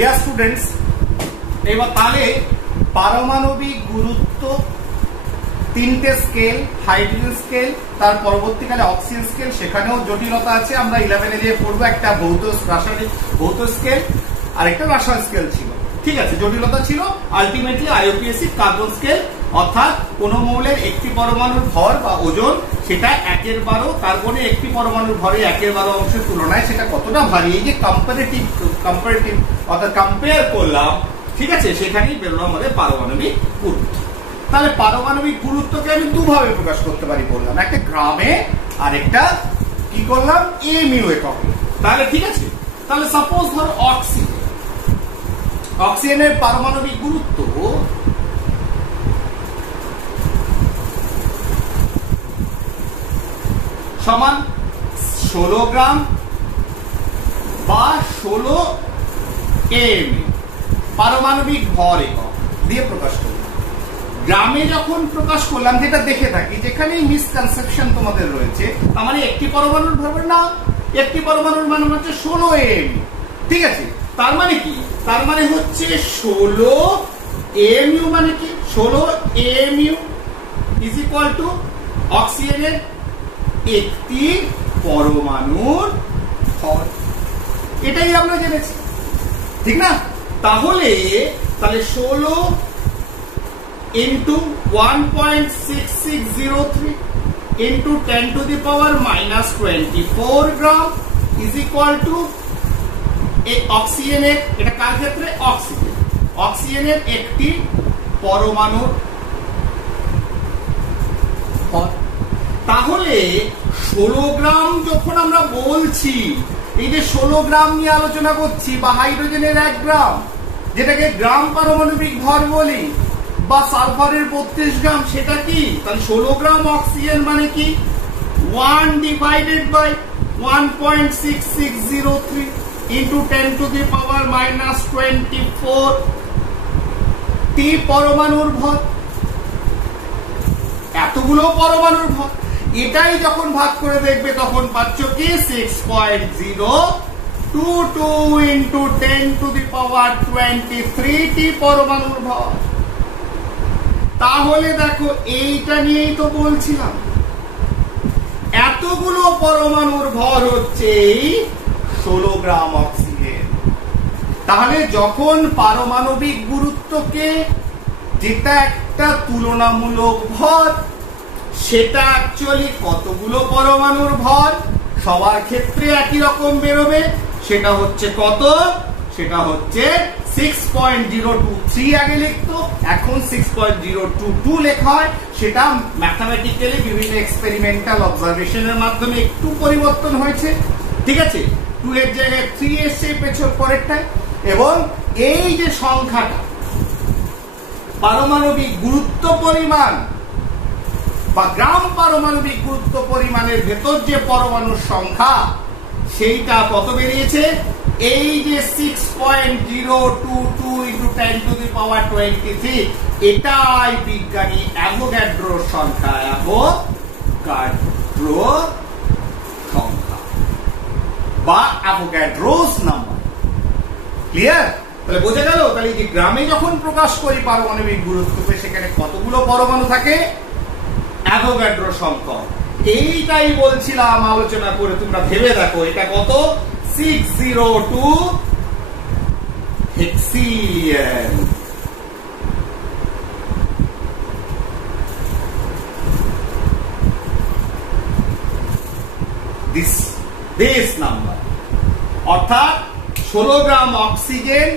Dear students, এবার তাহলে পারমাণবিক গুরুত্ব তিনটে স্কেল, হাইড্রোজেন স্কেল, তার পরবর্তীকালে অক্সিজেন স্কেল, সেখানেও জটিলতা আছে। আমরা 11 যে পড়বো একটা রাসায়নিক ভৌত স্কেল আর একটা রসায়ন স্কেল ছিল, ঠিক আছে, জটিলতা ছিল। আলটিমেটলি আইইউপিএসসি কার্বন স্কেল, অর্থাৎ কোন মৌলের একটি পরমাণুর ভর বা ওজন সেটা 1/12, কার্বনের একটি পরমাণুর ভরে 1/12 অংশের তুলনায় সেটা কতটা ভারী, এই যে কম্পারেটিভ অর্থাৎ কম্পেয়ার করলাম, ঠিক আছে, সেখানেই বেরোলো আমাদের পারমাণবিক গুরুত্ব। তাহলে পারমাণবিক গুরুত্বকে আমি দুভাবে প্রকাশ করতে পারি বললাম, একটা গ্রামে আর একটা কি করলাম এমইউ এককে। তাহলে ঠিক আছে, তাহলে সাপোজ ধরো অক্সিজেনের পারমাণবিক গুরুত্ব সমান 16 গ্রাম বা 16 এমইউ পারমাণবিক ভর একক দিয়ে প্রকাশ করলাম। গ্রামে যখন প্রকাশ করলাম, যেটা দেখে থাকি যেখানে মিসকনসেপশন তোমাদের রয়েছে, তার মানে একটি পরমাণুর ভর না, একটি পরমাণুর মান হচ্ছে 16 এমইউ, ঠিক আছে। তার মানে কি, তার মানে হচ্ছে 16 এমইউ মানে কি, 16 এমইউ ইজ ইকুয়াল টু অক্সিজেনের একটি পরমাণুর ভর। এটাই আমরা জেনেছি, ঠিক না? তাহলে 16 into 1.6603 into 10 to the power minus 24 gram is equal to অক্সিজেনের, এটা কার ক্ষেত্রে, অক্সিজেনের একটি পরমাণুর ভর। তাহলে 16 গ্রাম যখন আমরা বলছি, এই যে 16 গ্রাম নিয়ে আলোচনা করছি, বা হাইড্রোজেনের 1 গ্রাম যেটাকে গ্রাম পারমাণবিক ভর বলি, বা সালফারের 32 গ্রাম, সেটা কি, তাহলে 16 গ্রাম অক্সিজেন মানে কি 1 divided by 1.6603 into 10 to the power minus 24 টি পরমাণুর ভর, এতগুলো পরমাণুর ভর। এটাই যখন ভাগ করে দেখবে তখন পাচ্ছ কি 6.022 into 10 to the power 23 টি পরমাণুর ভর। তাহলে দেখো, এইটা নিয়েই তো বলছিলাম, এতগুলো পরমাণুর ভর হচ্ছে 16 গ্রাম অক্সিজেন। তাহলে যখন পারমাণবিক গুরুত্বকে, যেটা একটা তুলনামূলক ভর, সেটা অ্যাকচুয়ালি কতগুলো পরমাণুর ভর সবার ক্ষেত্রে একই রকম বেরোবে, সেটা হচ্ছে কত, সেটা হচ্ছে 6.023 আগে লিখতো, এখন 6.022 লেখা হয়। সেটা ম্যাথমেটিক্যালি বিভিন্ন এক্সপেরিমেন্টাল অবজারভেশনের মাধ্যমে একটু পরিবর্তন হয়েছে, ঠিক আছে, 2 এর জায়গায় 3 এসছে পেছন পরেরটায়। এবং এই যে সংখ্যাটা পারমাণবিক গুরুত্ব পরিমাণ বা গ্রাম পারমাণবিক গুরুত্ব পরিমাণের ভেতর যে পরমাণুর সংখ্যা, সেইটা কত বেরিয়েছে, এই যে 6.022 into 10 to the power 23, এটাই বিজ্ঞানী অ্যাভোগাড্রোর সংখ্যা, বা অ্যাভোগাড্রোস নাম্বার। ক্লিয়ার? তাহলে বোঝা গেল, তাহলে যে গ্রামে যখন প্রকাশ করি পারমাণবিক গুরুত্বকে, সেখানে কতগুলো পরমাণু থাকে, অ্যাভোগাড্রো সংখ্যা। এইটাই বলছিলাম আলোচনা করে, তোমরা ভেবে দেখো, এটা কত, 602 হেক্সিলিয়ন। this number, অর্থাৎ 16 গ্রাম অক্সিজেন,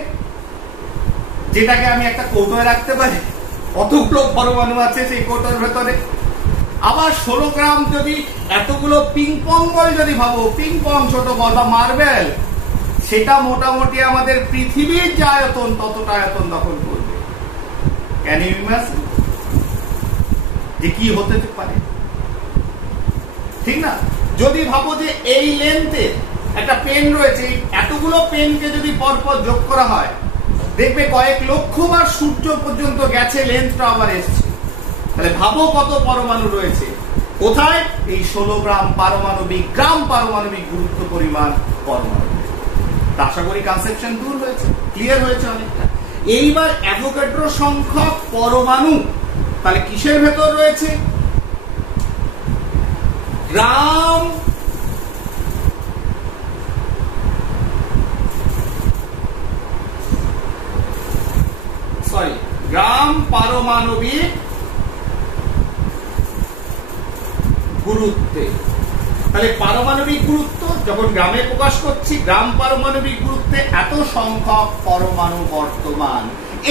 যেটাকে আমি একটা কৌটোয় রাখতে পারি, কতগুলো পরমাণু আছে সেই কৌটোর ভেতরে। আবার 16 গ্রাম যদি এতগুলো পিং পং বল যদি ভাবো, পিং পং ছোট বল বা মার্বেল, সেটা মোটামুটি আমাদের পৃথিবীর যে আয়তন ততটা আয়তন দখল করবে। ক্যান ইউ ইমাজিন যে কি হতে পারে, ঠিক না? যদি ভাবো যে এই লেন্থে একটা পেন রয়েছে, এতগুলো পেনকে যদি পরপর যোগ করা হয়, দেখবে কয়েক লক্ষ বার সূর্য পর্যন্ত গেছে, লেন্থটা আবার এসছে। তাহলে ভাবো কত পরমাণু রয়েছে কোথায়, এই 16 গ্রাম পারমাণবিক গুরুত্ব পরিমাণ পরমাণু। আশা করি কনসেপশন দূর হয়েছে, ক্লিয়ার হয়েছে অনেকটা। এইবার অ্যাভোগাড্রো সংখ্যক পরমাণু তাহলে কিসের ভেতর রয়েছে? গ্রাম পারমাণবিক গুরুত্বে। তাহলে পারমাণবিক গুরুত্ব যখন গ্রামে প্রকাশ করছি, গ্রাম পারমাণবিক গুরুত্বে এত সংখ্যক পরমাণু বর্তমান,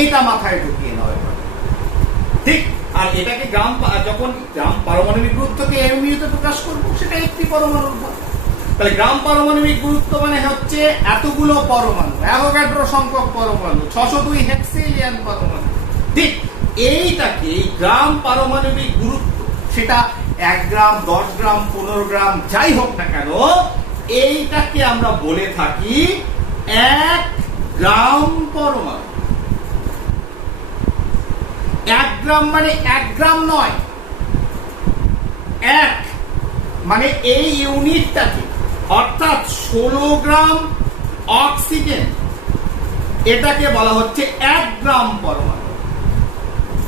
এটা মাথায় ঢুকিয়ে নেওয়া হবে, ঠিক। আর এটাকে যখন গ্রাম পারমাণবিক গুরুত্বকে এমইউতে প্রকাশ করবো, সেটা একটি পরমাণুর ভর। তাহলে গ্রাম পারমাণবিক গুরুত্ব মানে হচ্ছে এতগুলো পরমাণু, অ্যাভোগাড্রো সংখ্যক পরমাণু, 602 হেক্সিলিয়ান পরমাণু, ঠিক। এইটাকে গ্রাম পারমাণবিক গুরুত্ব, সেটা 1 গ্রাম, 10 গ্রাম, 15 গ্রাম যাই হোক না কেন, এইটাকে আমরা বলে থাকি 1 গ্রাম পরমাণু। 1 গ্রাম মানে 1 গ্রাম নয়, 1 মানে এই ইউনিটটাকে, অর্থাৎ 16 গ্রাম অক্সিজেন, এটাকে বলা হচ্ছে 1 গ্রাম পরমাণু,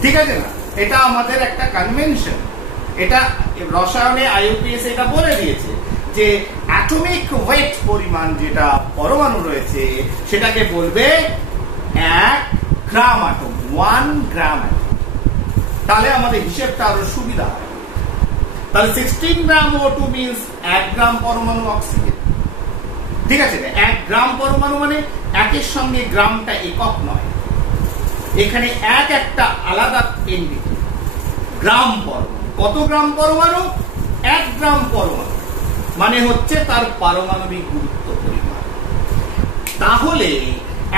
ঠিক আছে না? এটা আমাদের একটা কনভেনশন, এটা রসায়নে আইইউপিএস এটা বলে দিয়েছে যে অ্যাটমিক ওয়েট পরিমাণ যেটা পরমাণু রয়েছে সেটাকে বলবে 1 গ্রাম অ্যাটম, 1 গ্রাম অ্যাটম। তাহলে আমাদের হিসেবটা আরো সুবিধা হয়। তাহলে 16 গ্রাম O2 মিন্স 1 গ্রাম পরমাণু অক্সিজেন, ঠিক আছে। 1 গ্রাম পরমাণু মানে একের সঙ্গে গ্রামটা একক নয়, এখানে একটা আলাদা এনটিটি, গ্রাম পরমাণু। কত গ্রাম পরমাণু? 1 গ্রাম পরমাণু মানে হচ্ছে তার পারমাণবিক গুরুত্ব পরিমাণ। তাহলে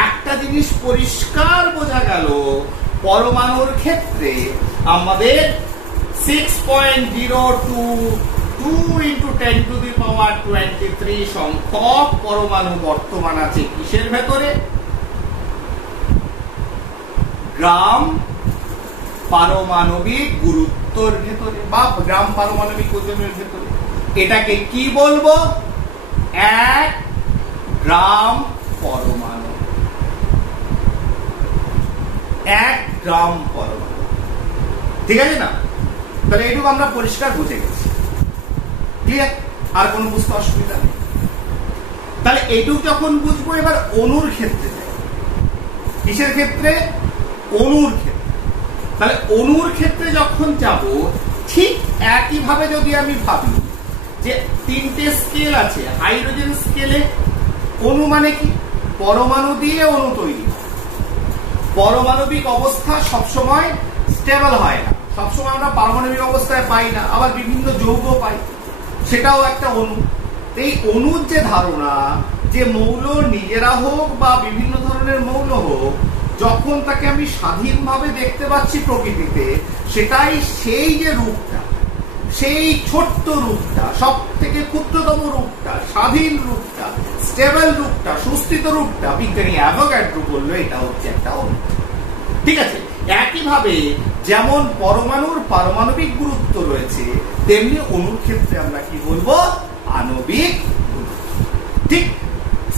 একটা জিনিস পরিষ্কার বোঝা গেল, পরমাণুর ক্ষেত্রে আমাদের 6.022 × 10⁻23 সংখ্যক পরমাণু বর্তমান আছে কিসের ভেতরে? গ্রাম পারমাণবিক গুরুত্বের ভেতরে বা গ্রাম পারমাণবিক ওজনের ভেতরে। এটাকে কি বলবো? 1 গ্রাম পরমাণু, 1 গ্রাম পরমাণু, ঠিক আছে না? তাহলে এইটুকু আমরা পরিষ্কার বুঝে গেছি, ক্লিয়ার? আর কোনো বুঝতে অসুবিধা নেই। তাহলে এইটুকু যখন বুঝবো, এবার অণুর ক্ষেত্রে যাই। কিসের ক্ষেত্রে? অণুর ক্ষেত্রে। তাহলে অণুর ক্ষেত্রে যখন যাব, ঠিক একইভাবে যদি আমি ভাবি যে 3টে স্কেল আছে, হাইড্রোজেন স্কেলে অণু মানে কি? পরমাণু দিয়ে অণু তৈরি। পারমাণবিক অবস্থা সবসময় স্টেবল হয় না, সবসময় আমরা পারমাণবিক অবস্থায় পাই না, আবার বিভিন্ন যৌগ পাই, সেটাও একটা অণু। এই অণুর যে ধারণা, যে মৌল নিজেরা হোক বা বিভিন্ন ধরনের মৌল হোক, যখন তাকে আমি স্বাধীনভাবে দেখতে পাচ্ছি প্রকৃতিতে, সেটাই সেই যে রূপটা, সেই ছোট্ট রূপটা, সব থেকে ক্ষুদ্রতম রূপটা, স্বাধীন রূপটা, স্টেবল রূপটা, সুস্থিত রূপটা বিজ্ঞানী অ্যাভোগাড্রো বললো এটা হচ্ছে একটা অণু, ঠিক আছে। একইভাবে যেমন পরমাণুর পারমাণবিক গুরুত্ব রয়েছে, তেমনি অণুর ক্ষেত্রে আমরা কি বলবো? আণবিক গুরুত্ব, ঠিক।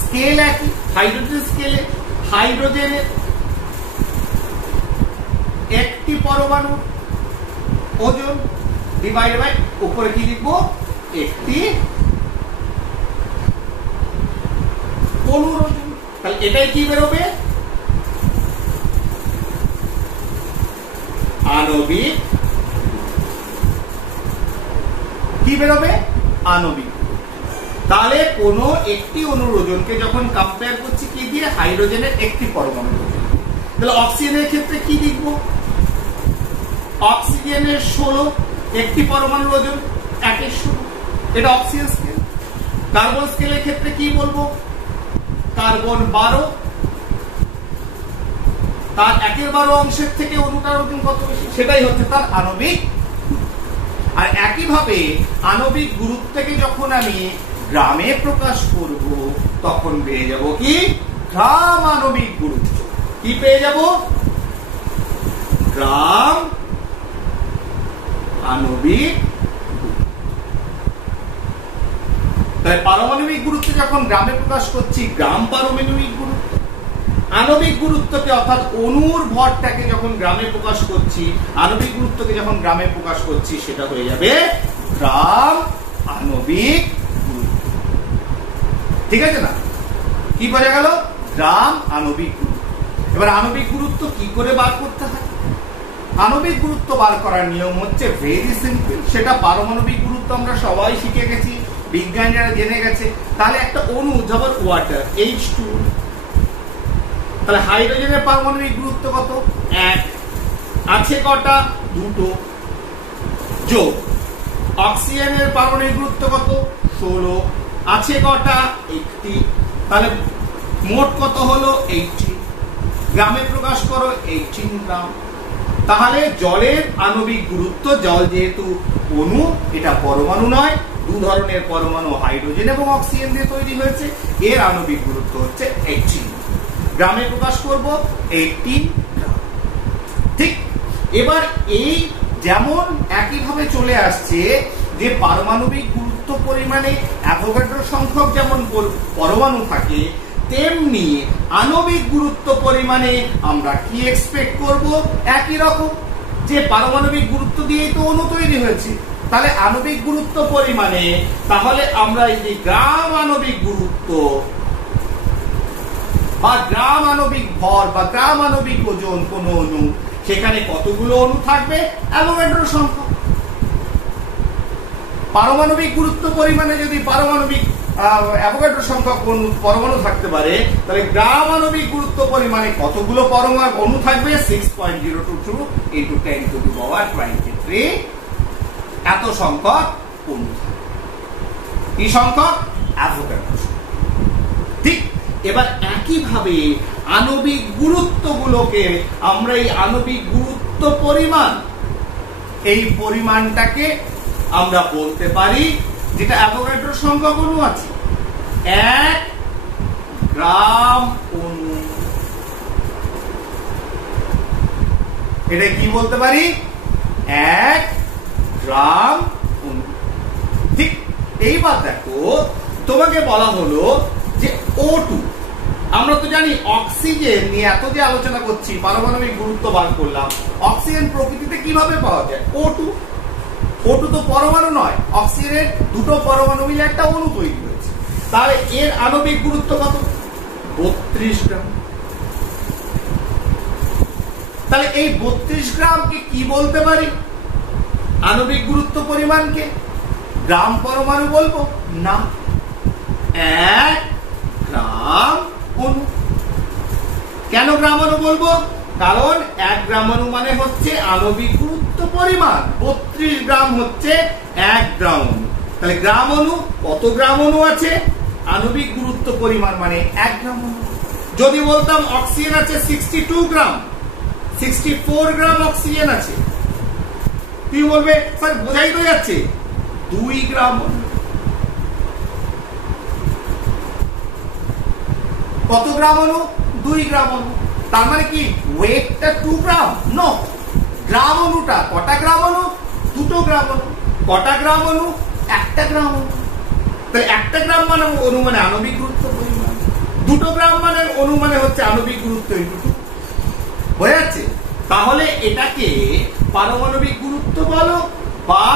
স্কেল একই, হাইড্রোজেন স্কেলে হাইড্রোজেনের একটি পরমাণু ওজন ডিভাইড বাই উপরে কি লিখবো? একটি অণুর ওজন। তাহলে এটাই কি বেরোবে? আণবিক। কি বেরোবে? আণবিক। তাহলে কোন একটি অণুর ওজনকে যখন কম্পেয়ার করছি কি দিয়ে? হাইড্রোজেনের একটি পরমাণু ওজন। তাহলে অক্সিজেনের ক্ষেত্রে কি লিখবো? অক্সিজেনের 16 একটি পরমাণুর ওজন 1/16, এটা অক্সিজেন স্কেল। কার্বন স্কেলের ক্ষেত্রে কি বলবো? কার্বন 12, তার 1/12 অংশের থেকে অণুটার ওজন কত বেশি, সেটাই হচ্ছে তার আণবিক। আর একইভাবে আণবিক গুরুত্বকে যখন আমি গ্রামে প্রকাশ করব, তখন পেয়ে যাব কি? গ্রাম আণবিক গুরুত্ব। কি পেয়ে যাব? গ্রাম আণবিক। তাই পারমাণবিক গুরুত্ব যখন গ্রামে প্রকাশ করছি, গ্রাম পারমাণবিক গুরুত্ব। আণবিক গুরুত্বকে অর্থাৎ অণুর ভরটাকে যখন গ্রামে প্রকাশ করছি, আণবিক গুরুত্বকে যখন গ্রামে প্রকাশ করছি, সেটা হয়ে যাবে গ্রাম আণবিক গুরুত্ব। ঠিক আছে না? কি বোঝা গেল? গ্রাম আণবিক গুরুত্ব। এবার আণবিক গুরুত্ব কি করে বার করতে হয়? আণবিক গুরুত্ব বার করার নিয়ম হচ্ছে ভেরি সিম্পল। সেটা পারমাণবিক গুরুত্ব আমরা সবাই শিখে গেছি, বিজ্ঞানীরা জেনে গেছে। তাহলে একটা অণু, যেমন ওয়াটার H2, তাহলে হাইড্রোজেনের পারমাণবিক গুরুত্ব কত? 1। আছে কটা? 2। যোগ অক্সিজেনের পারমাণবিক গুরুত্ব কত? 16। আছে কটা? 1টি। তাহলে মোট কত হলো? 80। গ্রামে প্রকাশ করো 18 গ্রাম। তাহলে জলের আণবিক গুরুত্ব, জল যেহেতু অণু, এটা পরমাণু নয়, দু ধরনের পরমাণু হাইড্রোজেন এবং অক্সিজেন দিয়ে তৈরি হয়েছে, এর আণবিক গুরুত্ব হচ্ছে 18। গ্রামে প্রকাশ করব 18 গ্রাম। ঠিক। এবার এই যেমন একইভাবে চলে আসছে যে পারমাণবিক গুরুত্ব পরিমাণে অ্যাভোগাড্রো সংখ্যক যেমন পরমাণু থাকে, তেমনি আণবিক গুরুত্ব পরিমাণে আমরা কি এক্সপেক্ট করব? একই রকম, যে পারমাণবিক গুরুত্ব দিয়েই তো অণু তৈরি হয়েছে। তাহলে আণবিক গুরুত্ব পরিমাণে তাহলে আমরা এই যে গ্রাম আণবিক গুরুত্ব বা গ্রাম আণবিক ভর বা গ্রাম আণবিক ওজন কোন অণু, সেখানে কতগুলো অণু থাকবে? অ্যাভোগাড্রো সংখ্যা। পারমাণবিক গুরুত্ব পরিমাণে যদি পারমাণবিক অ্যাভোগাড্রো সংখ্যক পরমাণু থাকতে পারে, তাহলে গ্রাম আণবিক গুরুত্ব পরিমাণে কতগুলো পরমাণু অণু থাকবে? 6.022 × 10⁻23 এত সংখ্যক অণু। কি সংখ্যক? অ্যাভোগাড্রো সংখ্যা। ঠিক। এবার একইভাবে আণবিক গুরুত্বগুলোকে আমরা এই আণবিক গুরুত্ব পরিমাণ, এই পরিমাণটাকে আমরা বলতে পারি, যেটা অ্যাভোগাড্রো সংখ্যক অণু আছে, 1 গ্রাম অণু। এটা কি বলতে পারি? 1 গ্রাম অণু। ঠিক। এইবার দেখো, তোমাকে বলা হলো যে O2, আমরা তো জানি অক্সিজেন নিয়ে এত যে আলোচনা করছি, পারমাণবিক গুরুত্ব বার করলাম, অক্সিজেন প্রকৃতিতে কিভাবে পাওয়া যায়? O2 তো পরমাণু নয়, অক্সিজেনের দুটো পরমাণু মিলে একটা অণু তৈরি হয়েছে। তাহলে এর আণবিক গুরুত্ব কত? 32 গ্রাম। তাহলে এই 32 গ্রামকে কি বলতে পারি? আণবিক গুরুত্ব পরিমাণকে গ্রাম পরমাণু বলবো না, 1 গ্রাম অণু। কেন গ্রাম অণু বলবো? কারণ 1 গ্রাম অণু মানে হচ্ছে আণবিক গুরুত্ব পরিমাণ, 32 গ্রাম হচ্ছে 1 গ্রাম অণু। তাহলে গ্রাম অণু, কত গ্রাম অণু আছে? আণবিক গুরুত্ব পরিমাণ মানে 1 গ্রাম অণু। যদি বলতাম অক্সিজেন আছে 62 গ্রাম, 64 গ্রাম অক্সিজেন আছে, তুই বলবে স্যার বোঝাই তো যাচ্ছে 2 গ্রাম অণু। কত গ্রাম অণু? 2 গ্রাম অণু। তার মানে কি ওয়েটটা 2 গ্রাম? নো, গ্রাম অণুটা কটা গ্রাম অণু? 2 গ্রাম অণু। কটা গ্রাম অণু? 1 গ্রাম অণু। তাহলে 1 গ্রাম মানে অণু মানে আণবিক গুরুত্ব পরিমাণ, 2 গ্রাম মানে অণু মানে হচ্ছে আণবিক গুরুত্ব × হয়ে যাচ্ছে। তাহলে এটাকে পারমাণবিক গুরুত্ব বলো বা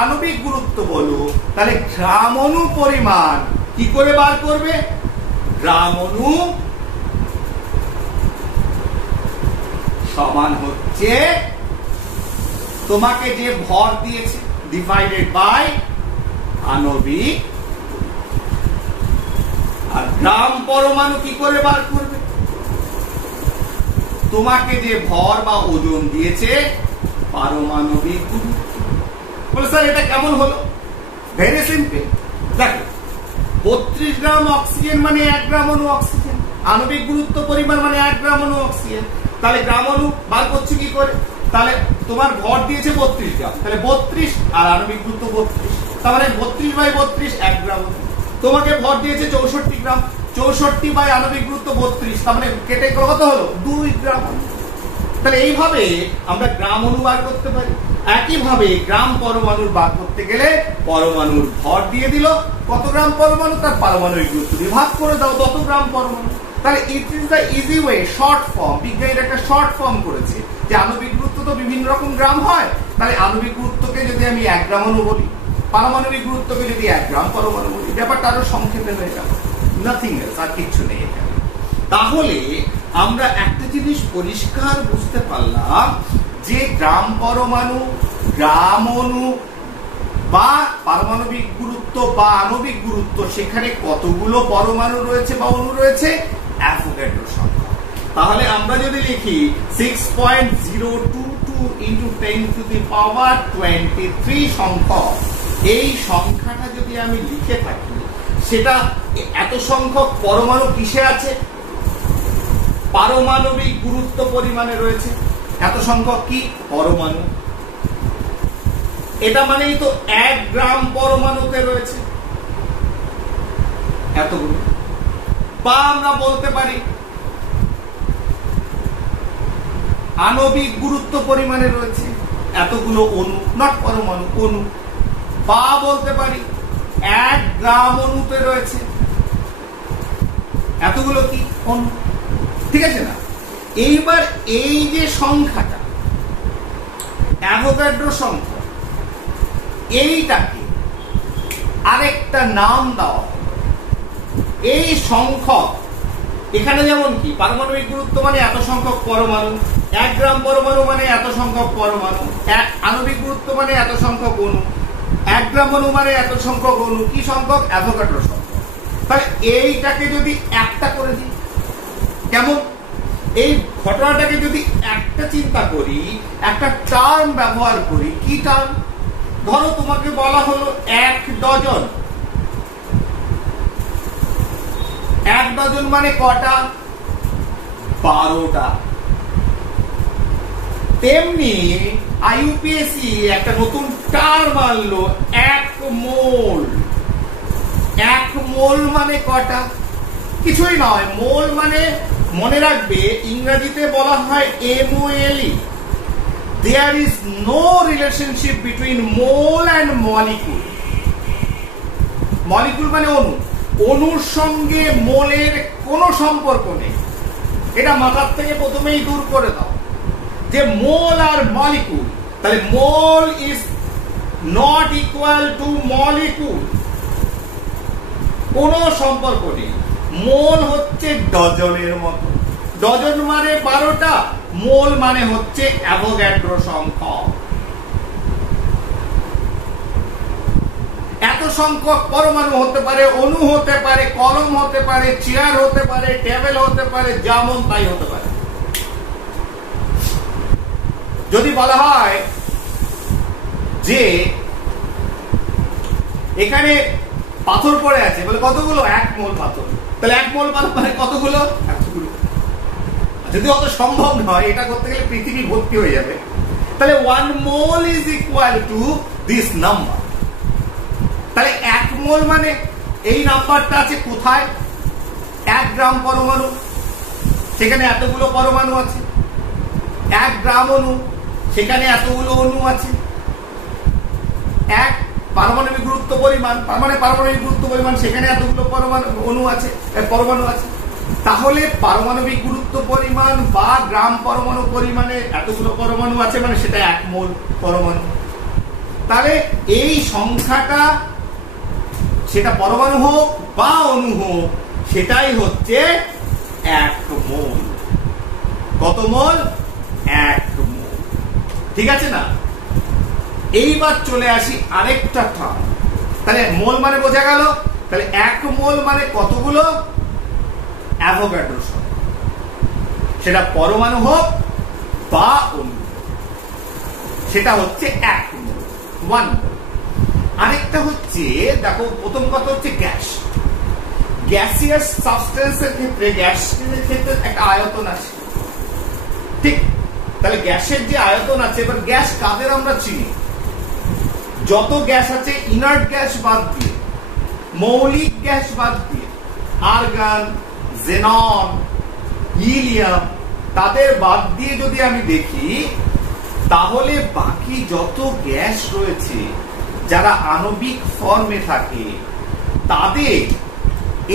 আণবিক গুরুত্ব বলো, তাহলে গ্রাম অণু পরিমাণ কি করে বার করবে? গ্রাম অণু সমান হচ্ছে তোমাকে যে ভর দিয়েছে ডিভাইডেড বাই আণবিক। আর গ্রাম পরমাণু কি করে বার করবে? তোমাকে যে ভর বা ওজন দিয়েছে পারমাণবিক গুরুত্ব। বলে স্যার এটা কেমন হলো? Very simple. দেখো, 32 গ্রাম অক্সিজেন মানে 1 গ্রাম অণু অক্সিজেন, আণবিক গুরুত্ব পরিমাণ মানে 1 গ্রাম অণু অক্সিজেন। তাহলে গ্রাম অণু বার করছি কি করে? তাহলে তোমার ভর দিয়েছে 32 গ্রাম, তাহলে 32 আর আণবিক গুরুত্ব 32, তার মানে 32/32 1 গ্রাম অণু। তোমাকে ভর দিয়েছে 64 গ্রাম, 64 আণবিক গুরুত্ব 32, তার মানে কেটে কত হলো? 2 গ্রাম অণু। তাহলে এইভাবে আমরা গ্রাম অণু বার করতে পারি। একইভাবে গ্রাম পরমাণুর ভাগ করতে গেলে পরমাণুর ভর দিয়ে দিল, কত গ্রাম পরমাণু তার পারমাণবিক গুরুত্ব দিয়ে ভাগ করে দাও, তত গ্রাম পরমাণু। তাহলে it is the easy way, short form. বিজ্ঞানীরা একটা শর্ট ফর্ম করেছে যে আণবিক গুরুত্ব তো বিভিন্ন রকম গ্রাম হয়, তাহলে আণবিক গুরুত্বকে যদি আমি 1 গ্রাম অণু বলি, পারমাণবিক গুরুত্বকে যদি 1 গ্রাম পরমাণু বলি, ব্যাপারটা আরো সংক্ষেপে হয়ে গেল, নাথিং এলস, আর কিচ্ছু নেই এখানে। তাহলে আমরা একটা জিনিস পরিষ্কার বুঝতে পারলাম যে গ্রাম পরমাণু, গ্রাম অণু বা পারমাণবিক গুরুত্ব বা আণবিক গুরুত্ব, সেখানে কতগুলো পরমাণু রয়েছে বা অণু রয়েছে, অ্যাভোগাড্রো সংখ্যা। তাহলে আমরা যদি লিখি 6.022 into 10 to the power 23 সংখ্যক, এই সংখ্যাটা যদি আমি লিখে থাকি, সেটা এত সংখ্যক পরমাণু কিসে আছে, পারমাণবিক গুরুত্ব পরিমাণে রয়েছে। এত সংখ্যক কি পরমাণু, এটা মানেই তো 1 গ্রাম পরমাণুতে রয়েছে এতগুলো। বা আমরা বলতে পারি আণবিক গুরুত্ব পরিমাণে রয়েছে এতগুলো অণু, নট পরমাণু, অণু। বা বলতে পারি 1 গ্রাম অণুতে রয়েছে এতগুলো কি অণু, ঠিক আছে না? এইবার এই যে সংখ্যাটা অ্যাভোগাড্রো সংখ্যা, এইটাকে আরেকটা নাম দেওয়া, এই সংখ্যক এখানে যেমন কি পারমাণবিক গুরুত্ব মানে এত সংখ্যক পরমাণু, 1 গ্রাম পরমাণু মানে এত সংখ্যক পরমাণু, আণবিক গুরুত্ব মানে এত সংখ্যক অণু, 1 গ্রাম অণু মানে এত সংখ্যক অণু, কি সংখ্যক, অ্যাভোগাড্রো সংখ্যক। তাহলে এইটাকে যদি একটা করে দিই, কেমন, এই ঘটনাটাকে যদি একটা চিন্তা করি, একটা টার্ম ব্যবহার করি, কি টার্ম, ধরো তোমাকে বলা হলো 1 ডজন। 1 ডজন মানে কটা, 12টা। তেমনি আইইউপিএসি একটা নতুন টার্ম আনলো, 1 মোল। 1 মোল মানে কটা, কিছুই নয়, মোল মানে মনে রাখবে ইংরেজিতে বলা হয় MOLE। There is no relationship between mole and molecule. Molecule মানে অণু, অণুর সঙ্গে মোলের কোনো সম্পর্ক নেই। এটা মাথার থেকে প্রথমেই দূর করে দাও যে মোল আর মলিকুল, তাহলে mole is not equal to molecule, কোনো সম্পর্ক নেই। মোল হচ্ছে ডজনের মতো, ডজন মানে 12টা, মোল মানে হচ্ছে অ্যাভোগাড্রো সংখ্যা। এত সংখ্যক পরমাণু হতে পারে, অণু হতে পারে, কলম হতে পারে, চেয়ার হতে পারে, টেবিল হতে পারে, যেমন তাই হতে পারে। যদি বলা হয় যে এখানে পাথর পড়ে আছে, বলে কতগুলো, 1 মোল পাথর, তাহলে 1 মোল পাথর মানে কতগুলো, এতগুলো। যদি অত সম্ভব নয়, এটা করতে গেলে পৃথিবী ভর্তি হয়ে যাবে, তাহলে 1 mole is equal to this number. তাহলে 1 মোল মানে এই নাম্বারটা আছে কোথায়, 1 গ্রাম পরমাণু, সেখানে এতগুলো পরমাণু আছে। 1 গ্রাম অণু, সেখানে এতগুলো অণু আছে। 1 পারমাণবিক গুরুত্ব পরিমাণ, তার মানে পারমাণবিক গুরুত্ব পরিমাণ, সেখানে এতগুলো পরমাণু অণু আছে, পরমাণু আছে। তাহলে পারমাণবিক গুরুত্ব পরিমাণ বা গ্রাম পরমাণু পরিমাণে এতগুলো পরমাণু আছে, মানে সেটা 1 মোল পরমাণু। তাহলে এই সংখ্যাটা, সেটা পরমাণু হোক বা অণু হোক, সেটাই হচ্ছে 1 মোল। কত মোল, 1 মোল, ঠিক আছে না? এইবার চলে আসি আরেকটা টার্ম। তাহলে মোল মানে বোঝা গেল, তাহলে 1 মোল মানে কতগুলো, অ্যাভোগাড্রো সংখ্যা, সেটা পরমাণু হোক বা অণু, সেটা হচ্ছে 1 মোল, 1 মোল। আরেকটা হচ্ছে, দেখো প্রথম কথা হচ্ছে গ্যাস। গ্যাসিয়াস সাবস্টেন্সের ক্ষেত্রে, গ্যাসের ক্ষেত্রে একটা আয়তন আছে, ঠিক? তাহলে গ্যাসের যে আয়তন আছে, এবার গ্যাস কাদের আমরা চিনি, যত গ্যাস আছে ইনার্ট গ্যাস বাদ দিয়ে, মৌলিক গ্যাস বাদ দিয়ে, আর্গন, জেনন, হিলিয়াম, তাদের বাদ দিয়ে যদি আমি দেখি, তাহলে বাকি যত গ্যাস রয়েছে যারা আণবিক ফর্মে থাকে তাদের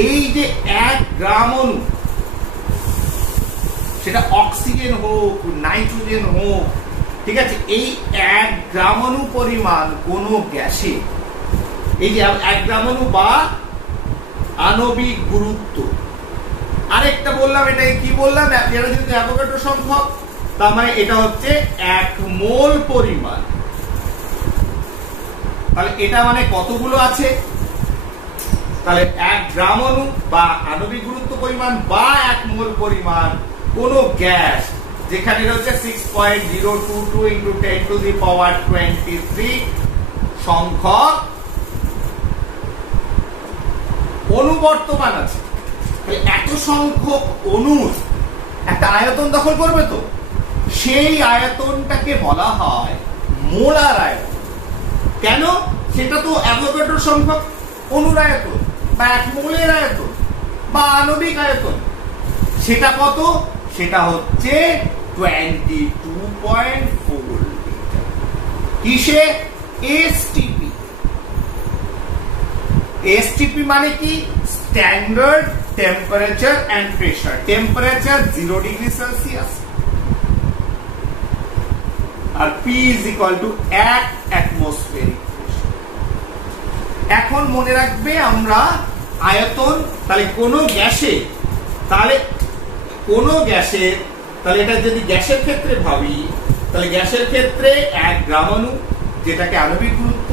এই যে 1 গ্রাম অণু, সেটা অক্সিজেন হোক নাইট্রোজেন হোক, ঠিক আছে, এই 1 গ্রাম অণু পরিমাণ কোন গ্যাসে, এই যে 1 গ্রাম অণু বা আণবিক গুরুত্ব, আরেকটা বললাম, এটাকে কি বললাম, এটা যেহেতু অ্যাভোগাড্রো সংখ্যক, তার মানে এটা হচ্ছে 1 মোল পরিমাণ। তাহলে এটা মানে কতগুলো আছে, তাহলে 1 গ্রাম অণু বা আণবিক গুরুত্ব পরিমাণ বা 1 মোল পরিমাণ কোন গ্যাস যেখানে রয়েছে 6.022 into 10 to the power 23 সংখ্যক অণু বর্তমান আছে। এত সংখ্যক অণুর একটা আয়তন দখল করবে, তো সেই আয়তনটাকে বলা হয় মোলার আয়তন। কেন? সেটা তো অ্যাভোগাড্রো সংখ্যক অণুর আয়তন বা 1 মোলের আয়তন বা আণবিক আয়তন। সেটা কত? সেটা হচ্ছে 22.4 লিটার। কিসে? এসটিপি। এসটিপি মানে কি? Standard temperature and pressure. Temperature 0 degree Celsius আর P is equal to 1 atmospheric pressure। এখন মনে রাখবে আমরা আয়তন, তাহলে কোন গ্যাসে, তাহলে এটা যদি গ্যাসের ক্ষেত্রে ভাবি, তাহলে গ্যাসের ক্ষেত্রে 1 গ্রাম অণু, যেটাকে আণবিক গুরুত্ব,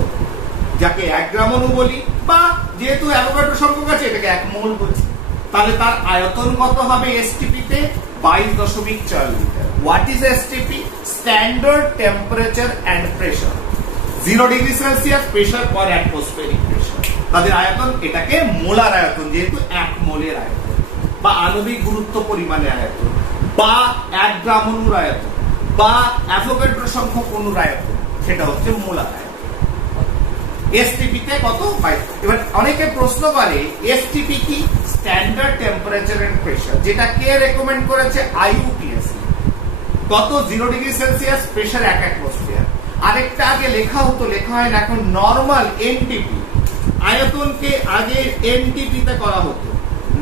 যাকে 1 গ্রাম অণু বলি, বা যেহেতু অ্যাভোগাড্রো সংখ্যক আছে এটাকে 1 মোল বলছি, তাহলে তার আয়তন কত হবে এসটিপি তে? 22.4 litre. What is STP? Standard temperature and pressure. 0 degree Celsius pressure per atmospheric pressure. তাদের আয়তন, এটাকে মোলার আয়তন, যেহেতু 1 মোলের আয়তন বা আণবিক গুরুত্ব পরিমাণের আয়তন বা 1 গ্রাম অণুর আয়তন বা অ্যাভোগাড্রো সংখ্যক অণুর আয়তন, সেটা হচ্ছে মোলার আয়তন। এসটিপি তে কত? এবার অনেকে প্রশ্ন করে এসটিপি কি? স্ট্যান্ডার্ড টেম্পারেচার এন্ড প্রেসার, যেটা কে রেকমেন্ড করেছে? IUPAC। কত? 0 ডিগ্রি সেলসিয়াস, প্রেসার 1 অ্যাটমসফিয়ার। আরেকটা আগে লেখা হতো, লেখা হয় না এখন, নরমাল এনটিপি। আয়তনকে আগে এনটিপি তে করা হতো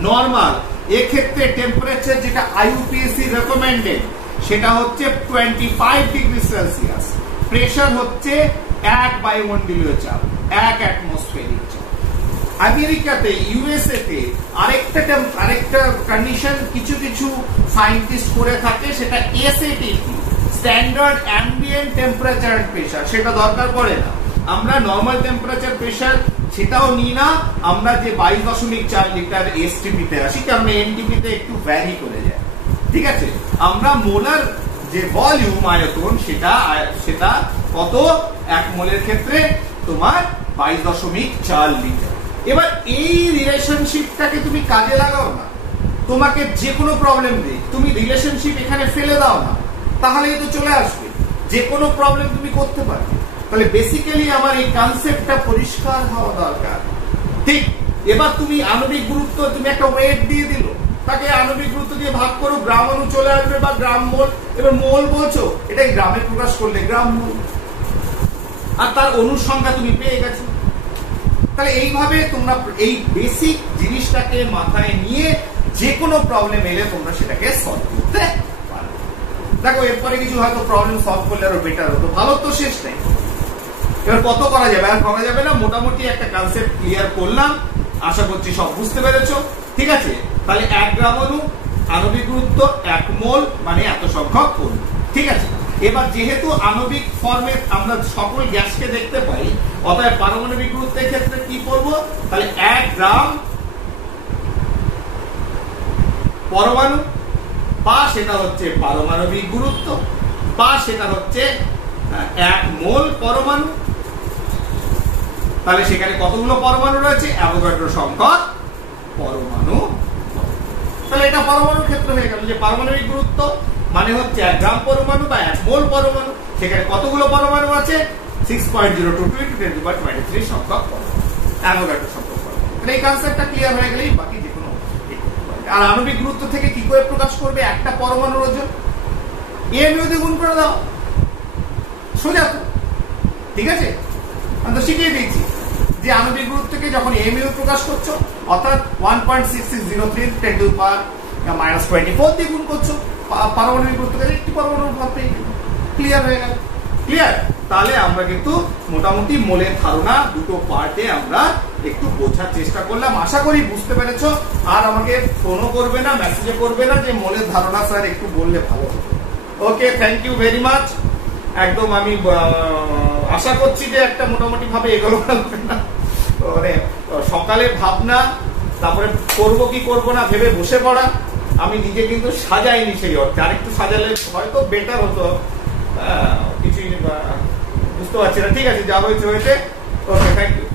নরমাল। এক্ষেত্রে টেম্পারেচার যেটা IUPAC রেকমেন্ডেড সেটা হচ্ছে 25 ডিগ্রি সেলসিয়াস। প্রেসার হচ্ছে 1 বায়ুমণ্ডলীয় চাপ, 1 অ্যাটমসফেরিক চাপ। আমেরিকাতে, ইউএসএ তে আরেকটা কন্ডিশন কিছু কিছু সায়েন্টিস্ট করে থাকে, সেটা SATP, standard ambient temperature and pressure. সেটা দরকার পড়ে না, আমরা নরমাল টেম্পারেচার প্রেসার সেটাও নিই না, আমরা যে 22.4 লিটার এসটিপি তে আসি, কারণ এনটিপি তে একটু ভ্যারি করে যায়। ঠিক আছে, আমরা মোলার যে ভলিউম আয়তন সেটা কত? 1 মোলের ক্ষেত্রে তোমার 22.4 লিটার। এবার এই রিলেশনশিপটাকে তুমি কাজে লাগাও না, তোমাকে যে কোনো প্রবলেম দেই, তুমি রিলেশনশিপ এখানে ফেলে দাও না, তাহলে তো চলে আসবে, যে কোনো প্রবলেম তুমি করতে পারবে। তাহলে বেসিক্যালি আমার এই কনসেপ্টটা পরিষ্কার হওয়া দরকার। ঠিক, এবার তুমি আণবিক গুরুত্ব, তুমি একটা ওয়েট দিয়ে দিল, তাকে আণবিক গুরুত্ব দিয়ে ভাগ করো, গ্রাম অণু চলে আসবে বা গ্রাম মোল। এবার মোল বলছো, এটাই গ্রামে প্রকাশ করলে গ্রাম মোল, আর তার অণুর সংখ্যা তুমি পেয়ে গেছো। তাহলে এইভাবে তোমরা এই বেসিক জিনিসটাকে মাথায় নিয়ে যে কোনো প্রবলেম এলে তোমরা সেটাকে সলভ করতে পারো। দেখো, এরপরে কিছু হয়তো প্রবলেম সলভ করলে আরো বেটার হতো, ভালো তো শেষ নেই। এবার কত করা যাবে? আর করা যাবে না, মোটামুটি একটা কনসেপ্ট ক্লিয়ার করলাম, আশা করছি সব বুঝতে পেরেছো। ঠিক আছে, তাহলে 1 গ্রাম অণু, আণবিক গুরুত্ব 1 মোল, মানে এত সংখ্যক অণু। ঠিক আছে, এবার যেহেতু আণবিক ফর্মে আমরা সকল গ্যাসকে দেখতে পাই, অতএব পারমাণবিক গুরুত্বের ক্ষেত্রে কি করব? তাহলে 1 গ্রাম পরমাণু, বা সেটা হচ্ছে পারমাণবিক গুরুত্ব, বা সেটা হচ্ছে 1 মোল পরমাণু। তাহলে সেখানে কতগুলো পরমাণু রয়েছে? অ্যাভোগাড্রো সংখ্যক পরমাণু। তাহলে এটা পরমাণুর ক্ষেত্র হয়ে গেল, যে পারমাণবিক গুরুত্ব মানে হচ্ছে 1 গ্রাম পরমাণু বা 1 মোল পরমাণু, সেখানে কতগুলো পরমাণু আছে? 6.022 into 10 to the power 23 সংখ্যক পরমাণু, অ্যাভোগাড্রো সংখ্যক পরমাণু। এই কনসেপ্টটা ক্লিয়ার হয়ে গেলেই বাকি যে কোনো। আর আণবিক গুরুত্ব থেকে কি করে প্রকাশ করবে একটা পরমাণুর ওজন? এম দিয়ে গুণ করে দাও, সোজা তো, ঠিক আছে? আমি তো শিখিয়ে দিয়েছি যে আণবিক গুরুত্বকে যখন এমইউ প্রকাশ করছো অর্থাৎ 1.6603 10 টু পাওয়ার -24 দিয়ে গুণ করছো, পারমাণবিক গুরুত্বকে একটি পরমাণুর ভাব পেয়ে গেল। ক্লিয়ার হয়ে গেল? ক্লিয়ার? তাহলে আমরা কিন্তু মোটামুটি মোলের ধারণা দুটো পার্টে আমরা একটু বোঝার চেষ্টা করলাম। আশা করি বুঝতে পেরেছো। আর আমাকে ফোনও করবে না, মেসেজও করবে না যে মোলের ধারণা স্যার একটু বললে ভালো হতো। ওকে, থ্যাংক ইউ ভেরি মাচ। একদম আমি আশা করছি যে একটা মোটামুটি ভাবে এগোলো না, মানে সকালে ভাবনা, তারপরে করবো কি করবো না ভেবে বসে পড়া। আমি নিজে কিন্তু সাজাইনি সেই অর্থে, আরেকটু সাজালে হয়তো বেটার হতো। কিছুই বুঝতে পারছি না। ঠিক আছে, যা হয়েছে হয়েছে। ওকে, থ্যাংক ইউ।